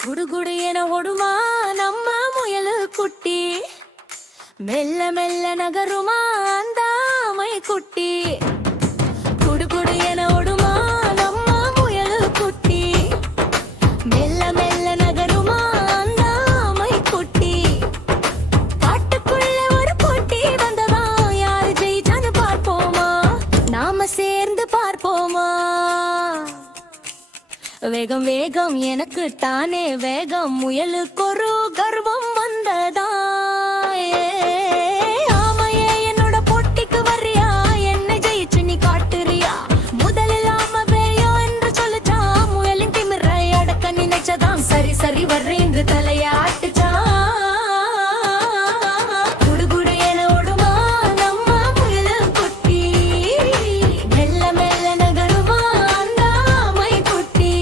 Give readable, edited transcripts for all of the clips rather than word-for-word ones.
குடுகுடு என ஓடுமா நம்ம முயலு குட்டி, மெல்ல மெல்ல நகருமா அந்த ஆமை குட்டி. குடுகுடு என ஓடுமா நம்ம முயலு குட்டி, மெல்ல மெல்ல நகருமா அந்த ஆமை குட்டி. காட்டுக்குள்ள ஒரு போட்டி வந்ததா, யாரு ஜெயிச்சான்னு பார்ப்போமா, நாம சேர்ந்து பார்ப்போமா. வேகம் வேகம் எனக்கு தானே வேகம், முயலுக்கு ஒரு கர்வம் வந்ததா. ஆமையே என்னோட போட்டிக்கு வர்றியா, என்ன ஜெயிச்சு நீ காட்டுறியா, முதலில்லாம பேயோ என்று சொல்லிச்சா. முயலின் திமிரை அடக்க நினைச்சதாம், சரி சரி வர்றேன் என்று தலையை ஆட்டுச்சான். குடுகுடு என ஓடுமா நம்ம முயலு குட்டி, மெல்ல மெல்ல நகருமா அந்த ஆமை குட்டி.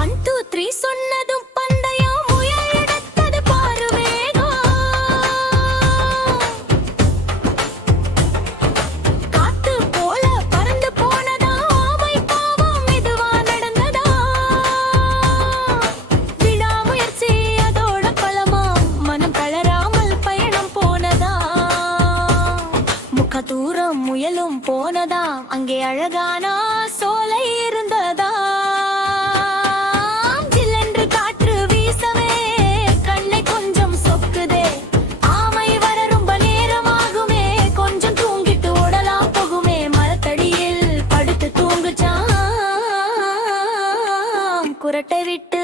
ஒன் டூ த்ரீ சொன்னதும் பந்தயம், முயல் எடுத்தது பாரு வேகம். காத்து போல பறந்து போனதா, ஆமை பாவம் மெதுவா நடந்ததா. விடாமுயற்சி அதோட பலமா, மனம் தளராமல் பயணம் போனதா. முக தூரம் முயலும் போனதா, அங்கே அழகான சோலை இருந்ததா. ஜில்லென்று காற்று வீசவே கண்ணை கொஞ்சம் சொக்குதே, ஆமை வர ரொம்ப நேரமாகுமே, கொஞ்சம் தூங்கிட்டு ஓடலாம் போகுமே. மரத்தடியில் படுத்து தூங்குச்சான், குரட்டை விட்டு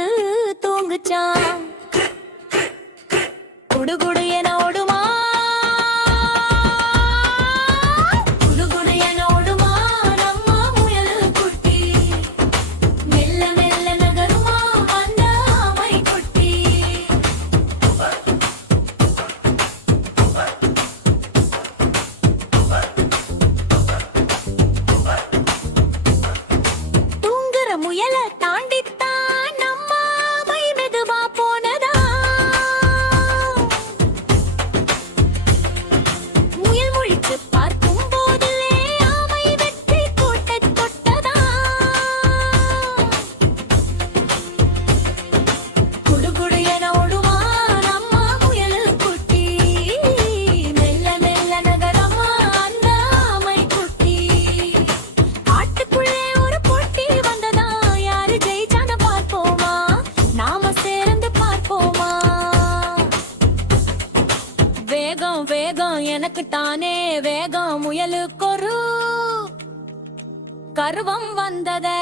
தூங்குச்சான். குடுகுடு என ஓடுமா, குடுகுடு என ஓடுமா நம்ம முயலு குட்டி, மெல்ல மெல்ல நகருமா அந்த ஆமை குட்டி. தூங்குற முயல தாண்டித்தான் நம்ம ஆமை மெதுவா போனதா. முயல் முழிச்சு பார்க்கும் போதிலே ஆமை வெற்றி கோட்டை தொட்டதா. குடுகுடு என ஓடுமா நம்ம முயலு குட்டி, மெல்ல மெல்ல நகரமா அந்த ஆமை குட்டி. காட்டுக்குள்ளே ஒரு போட்டி வந்ததா, யாரு ஜெயிச்சான்னு பார்ப்போமா, நாம சேர்ந்து பார்ப்போமா. வேகம் வேகம் எனக்கு தானே வேகம், முயலுக்கு ஒரு கர்வம் வந்ததே.